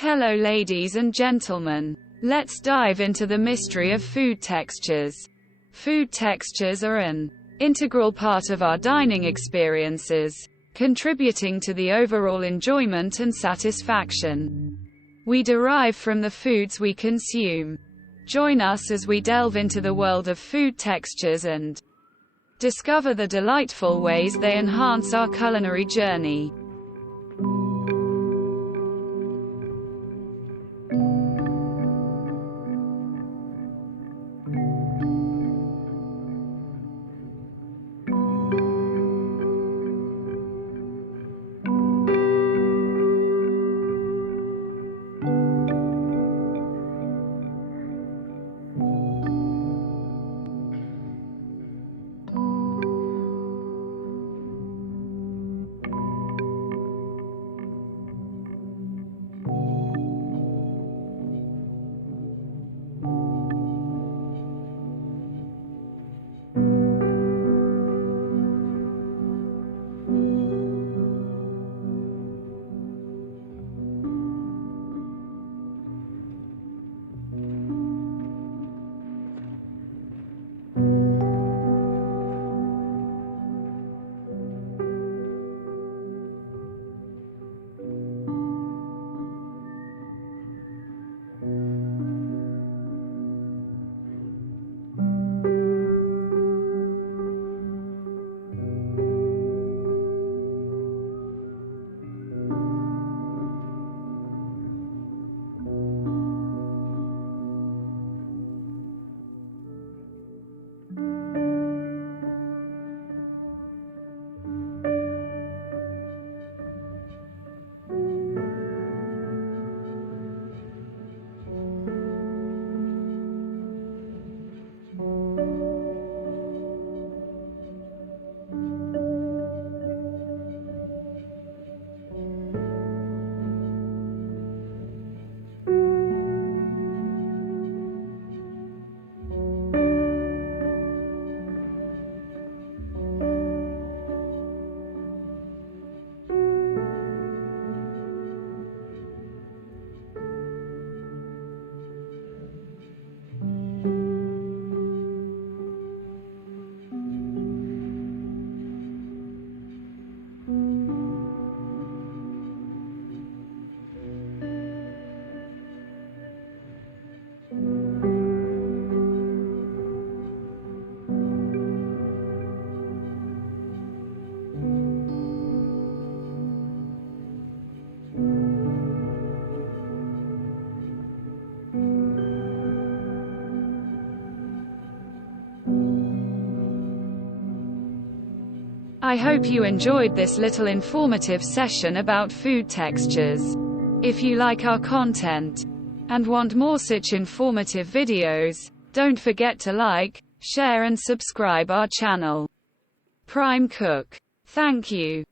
Hello ladies and gentlemen. Let's dive into the mystery of food textures. Food textures are an integral part of our dining experiences, contributing to the overall enjoyment and satisfaction we derive from the foods we consume. Join us as we delve into the world of food textures and discover the delightful ways they enhance our culinary journey. I hope you enjoyed this little informative session about food textures. If you like our content and want more such informative videos, don't forget to like, share and subscribe our channel. Prime Cook. Thank you.